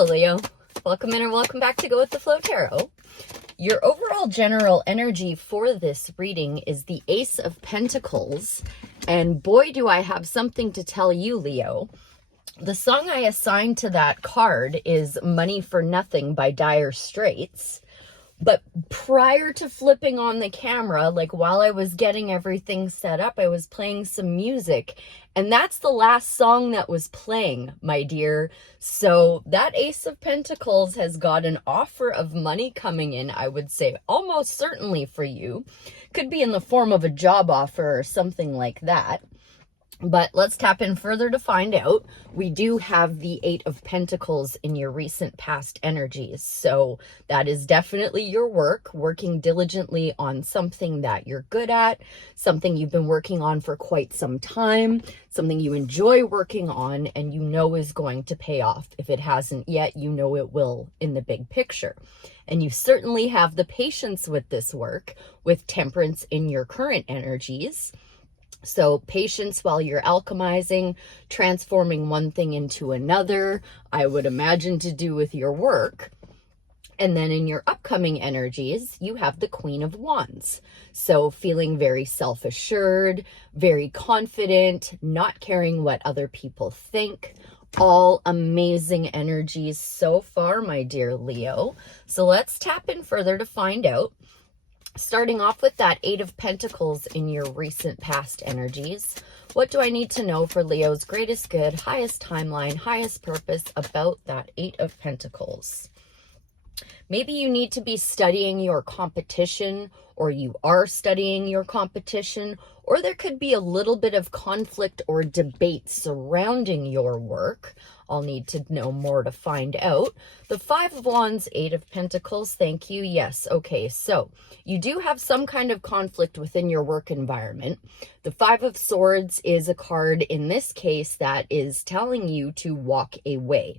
Hello, Leo. Welcome in or welcome back to Go with the Flow Tarot. Your overall general energy for this reading is the Ace of Pentacles. And boy, do I have something to tell you, Leo. The song I assigned to that card is Money for Nothing by Dire Straits. But prior to flipping on the camera, like while I was getting everything set up, I was playing some music. And that's the last song that was playing, my dear. So that Ace of Pentacles has got an offer of money coming in, I would say almost certainly for you. Could be in the form of a job offer or something like that. But let's tap in further to find out. We do have the Eight of Pentacles in your recent past energies. So that is definitely your work, working diligently on something that you're good at, something you've been working on for quite some time, something you enjoy working on and you know is going to pay off. If it hasn't yet, you know it will in the big picture. And you certainly have the patience with this work, with Temperance in your current energies. So patience while you're alchemizing, transforming one thing into another, I would imagine to do with your work. And then in your upcoming energies, you have the Queen of Wands. So feeling very self-assured, very confident, not caring what other people think. All amazing energies so far, my dear Leo. So let's tap in further to find out. Starting off with that Eight of Pentacles in your recent past energies, what do I need to know for Leo's greatest good, highest timeline, highest purpose about that Eight of Pentacles? Maybe you need to be studying your competition, or you are studying your competition, or there could be a little bit of conflict or debate surrounding your work. I'll need to know more to find out. The Five of Wands, Eight of Pentacles, thank you. Yes, okay, so you do have some kind of conflict within your work environment. The Five of Swords is a card in this case that is telling you to walk away.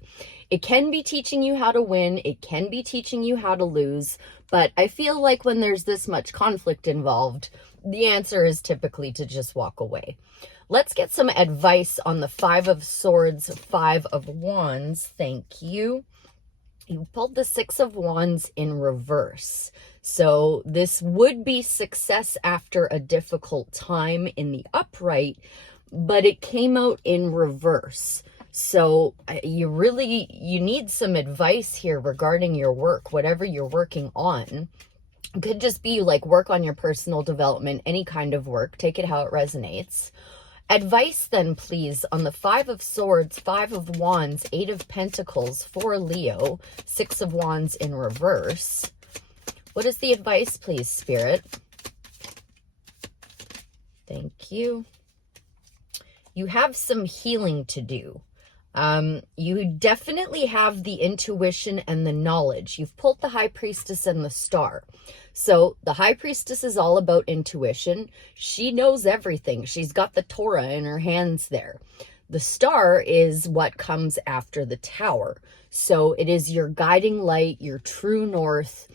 It can be teaching you how to win. It can be teaching you how to lose. But I feel like when there's this much conflict involved, the answer is typically to just walk away. Let's get some advice on the Five of Swords, Five of Wands. Thank you. You pulled the Six of Wands in reverse. So this would be success after a difficult time in the upright, but it came out in reverse. So you need some advice here regarding your work, whatever you're working on. It could just be like work on your personal development, any kind of work. Take it how it resonates. Advice then, please, on the Five of Swords, Five of Wands, Eight of Pentacles for Leo, Six of Wands in reverse. What is the advice, please, Spirit? Thank you. You have some healing to do. You definitely have the intuition and the knowledge. You've pulled the High Priestess and the Star. So the High Priestess is all about intuition. She knows everything. She's got the Torah in her hands there. The Star is what comes after the Tower. So it is your guiding light, your true north.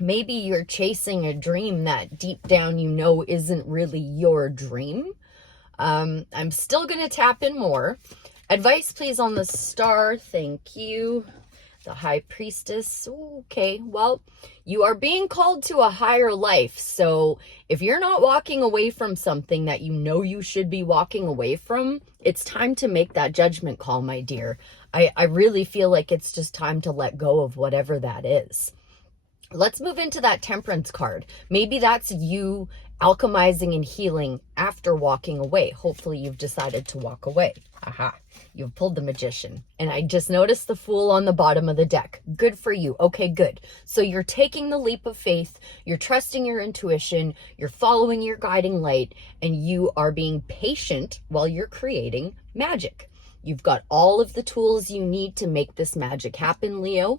Maybe you're chasing a dream that deep down you know isn't really your dream. I'm still going to tap in more. Advice, please, on the Star. Thank you. The High Priestess. Okay, well, you are being called to a higher life. So if you're not walking away from something that you know you should be walking away from, it's time to make that judgment call, my dear. I really feel like it's just time to let go of whatever that is. Let's move into that Temperance card. Maybe that's you alchemizing and healing after walking away. Hopefully you've decided to walk away. Aha, you've pulled the Magician. And I just noticed the Fool on the bottom of the deck. Good for you. Okay, good. So you're taking the leap of faith, you're trusting your intuition, you're following your guiding light, and you are being patient while you're creating magic. You've got all of the tools you need to make this magic happen, Leo.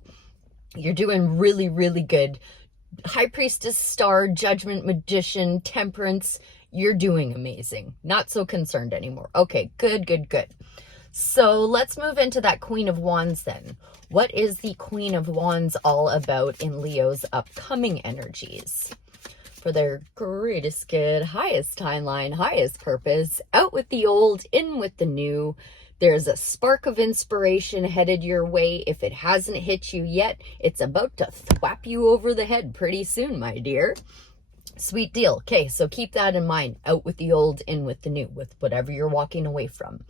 You're doing really, really good. High Priestess, Star, Judgment, Magician, Temperance, you're doing amazing. Not so concerned anymore. Okay, good, good, good. So let's move into that Queen of Wands then. What is the Queen of Wands all about in Leo's upcoming energies? For their greatest good, highest timeline, highest purpose, out with the old, in with the new, There's a spark of inspiration headed your way. If it hasn't hit you yet, it's about to thwap you over the head pretty soon, my dear. Sweet deal. Okay, so keep that in mind. Out with the old, in with the new, with whatever you're walking away from.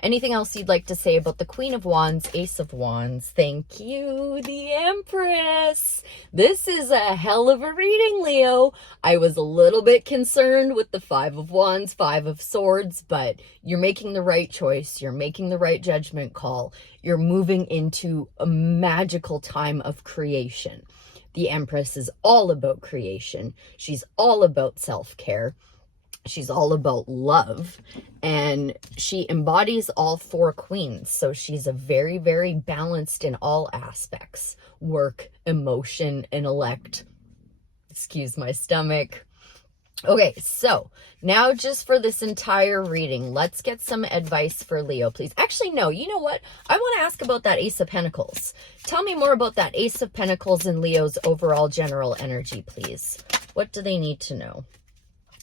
Anything else you'd like to say about the Queen of Wands, Ace of Wands? Thank you, the Empress. This is a hell of a reading, Leo. I was a little bit concerned with the Five of Wands, Five of Swords, but you're making the right choice. You're making the right judgment call. You're moving into a magical time of creation. The Empress is all about creation. She's all about self-care. She's all about love, and she embodies all four queens. So she's a very, very balanced in all aspects: work, emotion, intellect. Excuse my stomach. Okay, so now just for this entire reading, let's get some advice for Leo, please. Actually, no, you know what? I want to ask about that Ace of Pentacles. Tell me more about that Ace of Pentacles and Leo's overall general energy, please. What do they need to know?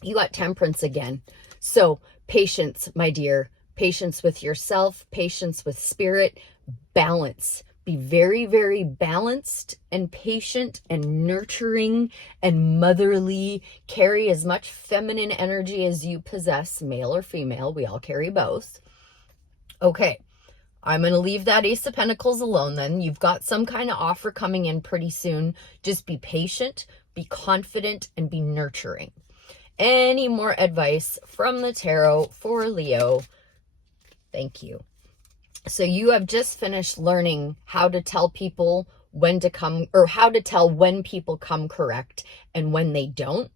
You got Temperance again. So patience, my dear. Patience with yourself, patience with spirit, balance. Be very, very balanced and patient and nurturing and motherly. Carry as much feminine energy as you possess, male or female. We all carry both. Okay, I'm going to leave that Ace of Pentacles alone then. You've got some kind of offer coming in pretty soon. Just be patient, be confident, and be nurturing. Any more advice from the tarot for Leo? Thank you. So you have just finished learning how to tell people when to come, or how to tell when people come correct and when they don't.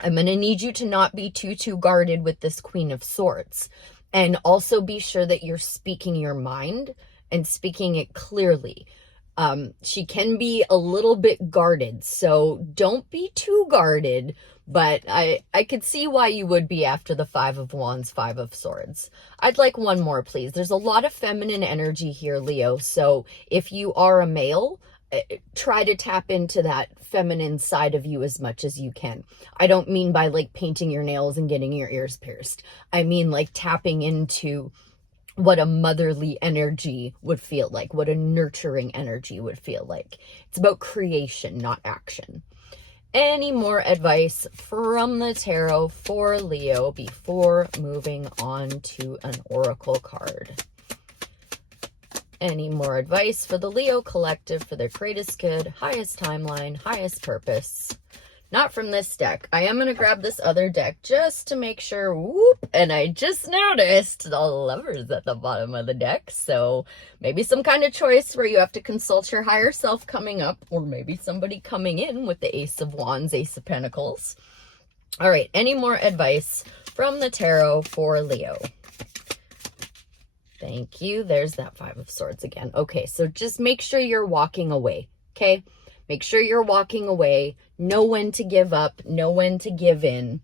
I'm going to need you to not be too guarded with this Queen of Swords. And also be sure that you're speaking your mind and speaking it clearly. She can be a little bit guarded, so don't be too guarded, but I could see why you would be after the Five of Wands, Five of Swords. I'd like one more, please. There's a lot of feminine energy here, Leo, so if you are a male, try to tap into that feminine side of you as much as you can. I don't mean by like painting your nails and getting your ears pierced. I mean like tapping into what a motherly energy would feel like, what a nurturing energy would feel like. It's about creation, not action. Any more advice from the tarot for Leo before moving on to an oracle card? Any more advice for the Leo collective for their greatest good, highest timeline, highest purpose? Not from this deck. I am going to grab this other deck just to make sure. Whoop! And I just noticed the Lovers at the bottom of the deck. So maybe some kind of choice where you have to consult your higher self coming up, or maybe somebody coming in with the Ace of Wands, Ace of Pentacles. All right. Any more advice from the tarot for Leo? Thank you. There's that Five of Swords again. Okay. So just make sure you're walking away. Okay. Make sure you're walking away. Know when to give up. Know when to give in.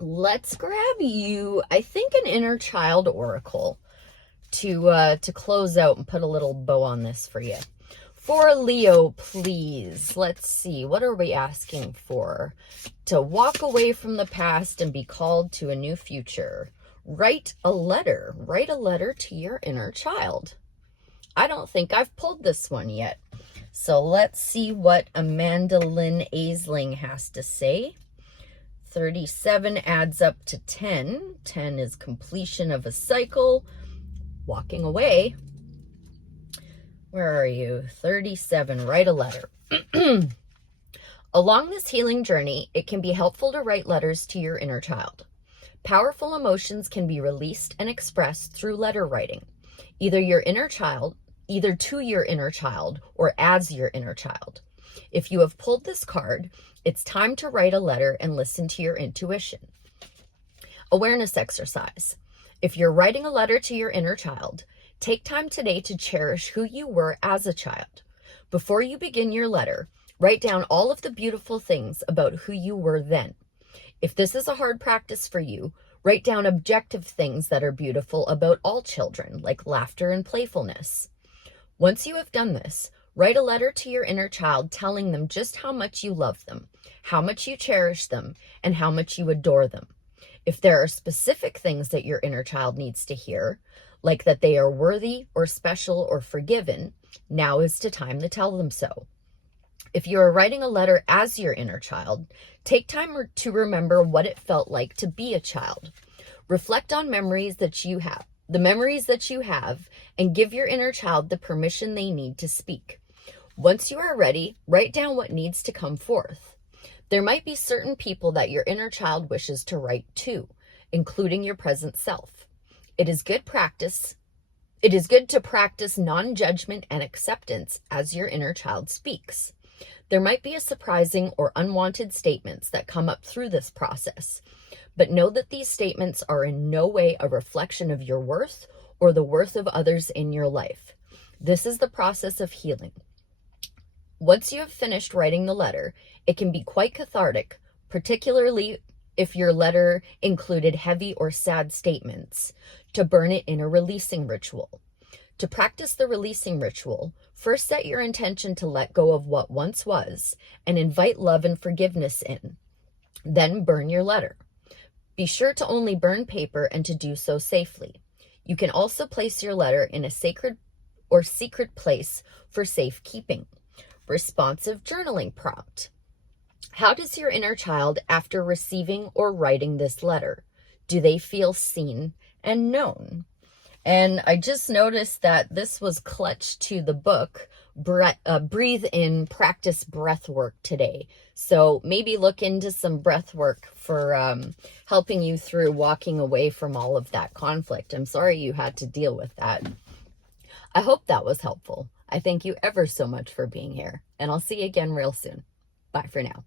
Let's grab you, I think, an inner child oracle to close out and put a little bow on this for you. For Leo, please. Let's see. What are we asking for? To walk away from the past and be called to a new future. Write a letter. Write a letter to your inner child. I don't think I've pulled this one yet. So let's see what Amanda Lynn Aisling has to say. 37 adds up to 10. 10 is completion of a cycle. Walking away. Where are you? 37. Write a letter. Along this healing journey, it can be helpful to write letters to your inner child. Powerful emotions can be released and expressed through letter writing. Either to your inner child or as your inner child. If you have pulled this card, it's time to write a letter and listen to your intuition. Awareness exercise. If you're writing a letter to your inner child, take time today to cherish who you were as a child. Before you begin your letter, write down all of the beautiful things about who you were then. If this is a hard practice for you, write down objective things that are beautiful about all children, like laughter and playfulness. Once you have done this, write a letter to your inner child telling them just how much you love them, how much you cherish them, and how much you adore them. If there are specific things that your inner child needs to hear, like that they are worthy or special or forgiven, now is the time to tell them so. If you are writing a letter as your inner child, take time to remember what it felt like to be a child. Reflect on the memories that you have, and give your inner child the permission they need to speak. Once you are ready, write down what needs to come forth. There might be certain people that your inner child wishes to write to, including your present self. It is good to practice non-judgment and acceptance as your inner child speaks. There might be a surprising or unwanted statements that come up through this process, but know that these statements are in no way a reflection of your worth or the worth of others in your life. This is the process of healing. Once you have finished writing the letter, it can be quite cathartic, particularly if your letter included heavy or sad statements, to burn it in a releasing ritual. To practice the releasing ritual, first set your intention to let go of what once was and invite love and forgiveness in. Then burn your letter. Be sure to only burn paper and to do so safely. You can also place your letter in a sacred or secret place for safekeeping. Responsive journaling prompt. How does your inner child after receiving or writing this letter? Do they feel seen and known? And I just noticed that this was clutched to the book, Breathe In, Practice Breath Work today. So maybe look into some breath work for helping you through walking away from all of that conflict. I'm sorry you had to deal with that. I hope that was helpful. I thank you ever so much for being here, and I'll see you again real soon. Bye for now.